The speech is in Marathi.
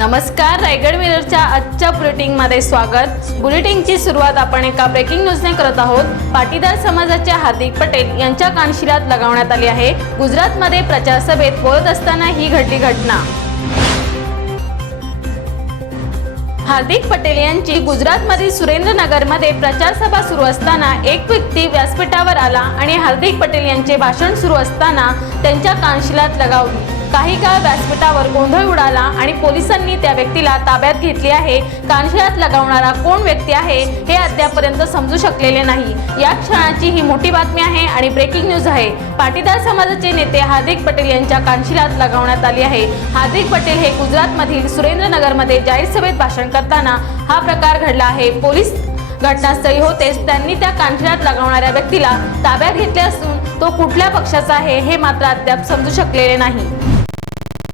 नमस्कार रायगड मिररच्या आजच्या बुलेटिंगमध्ये स्वागत. बुलेटिंगची सुरुवात आपण एका ब्रेकिंग न्यूजने करत आहोत. पाटीदार समाजाच्या हार्दिक पटेल यांच्या कानशिलात लगावण्यात आली आहे. गुजरातमध्ये प्रचारसभेत बोलत असताना ही घडली घटना. हार्दिक पटेल यांची गुजरातमधील सुरेंद्रनगरमध्ये प्रचारसभा सुरू असताना एक व्यक्ती व्यासपीठावर आला आणि हार्दिक पटेल यांचे भाषण सुरू असताना त्यांच्या कानशिलात लगावली. काही काळ व्यासपीठावर गोंधळ उडाला आणि पोलिसांनी त्या व्यक्तीला ताब्यात घेतली आहे. कानशिळात लगावणारा कोण व्यक्ती आहे हे अद्यापर्यंत समजू शकलेले नाही. या क्षणाची ही मोठी बातमी आहे आणि ब्रेकिंग न्यूज आहे. पाटीदार समाजाचे नेते हार्दिक पटेल यांच्या कानशिलात लगावण्यात आली आहे. हार्दिक पटेल हे गुजरातमधील सुरेंद्रनगरमध्ये जाहीर सभेत भाषण करताना हा प्रकार घडला आहे. पोलीस घटनास्थळी होतेच त्यांनी त्या कानशिलात लगावणाऱ्या व्यक्तीला ताब्यात घेतले असून तो कुठल्या पक्षाचा आहे हे मात्र अद्याप समजू शकलेले नाही.